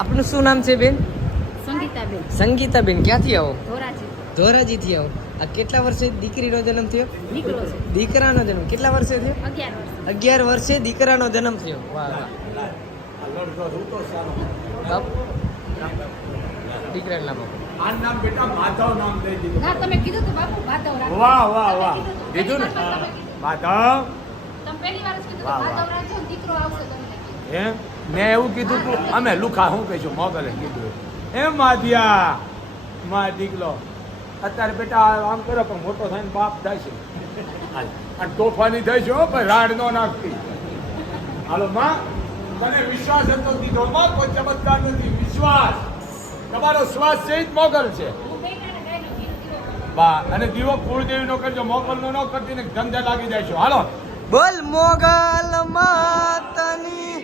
આપનું શું નામ છે બેન? સંગીતાબેન. સંગીતાબેન. ક્યાંથી આવો? ધોરાજી. ધોરાજીથી આવો. આ કેટલા વર્ષે દીકરીનો જન્મ થયો? દીકરો છે. દીકરાનો જન્મ કેટલા વર્ષે થયો? 11 11 વર્ષ. વર્ષે દીકરાનો જન્મ થયો. વાહ વાહ. બાપ દીકરાના બાપ. આ નામ બેટા માધવ નામ દઈ દીધું. ના તમે કીધું તો બાપુ ભાતવ રાખો. વાહ વાહ વાહ. તમે કીધું ને પહેલી વાર માધવ. તમે પહેલી વાર જ કીધું વાહ, કે વાહ. ભાતવ રાખજો ને દીકરો આવશે તમને. એમ મેં એવું કીધું તું અમે લુખા શું કહીશું મોગલે કીધું એમ માધ્યા માં દીકલો અત્યારે બેટા આમ કરો પણ મોટો થઈને બાપ થાય છે અને તોફાની થઈ છે હો ભાઈ રાડ નો નાખતી હાલો માં તને વિશ્વાસ હતો કીધો માં કોઈ ચમત્કાર નથી વિશ્વાસ તમારો શ્વાસ છે જ મોગલ છે હું બેટાને ગાયનો દીકરો કરું. બા અને દીવો કુળદેવી નો કરજો મોગલ નો ન કરતી ને ધંધે લાગી જાય છે હાલો બોલ મોગલ માતની